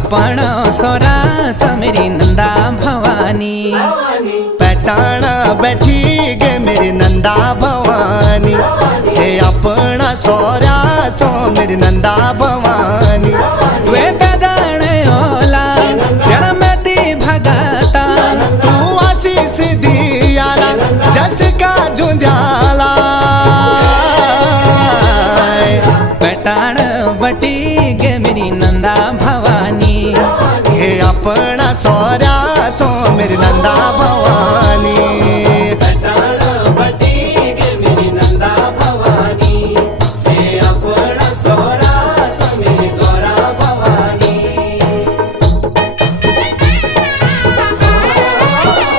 अपन सोरा मेरी नंदा भवानी। पैटाण बैठी गे मेरी नंदा भवानी, हे अपना सोरा सो मेरी नंदा भवानी। तुए बेदाण ओला जन मेदी भगता, तू आशीष दियाला जस का झुंझाला। पैटाण बटी गे मेरी नंदा भवानी, हे अपना सोरा सो मेरी नंदा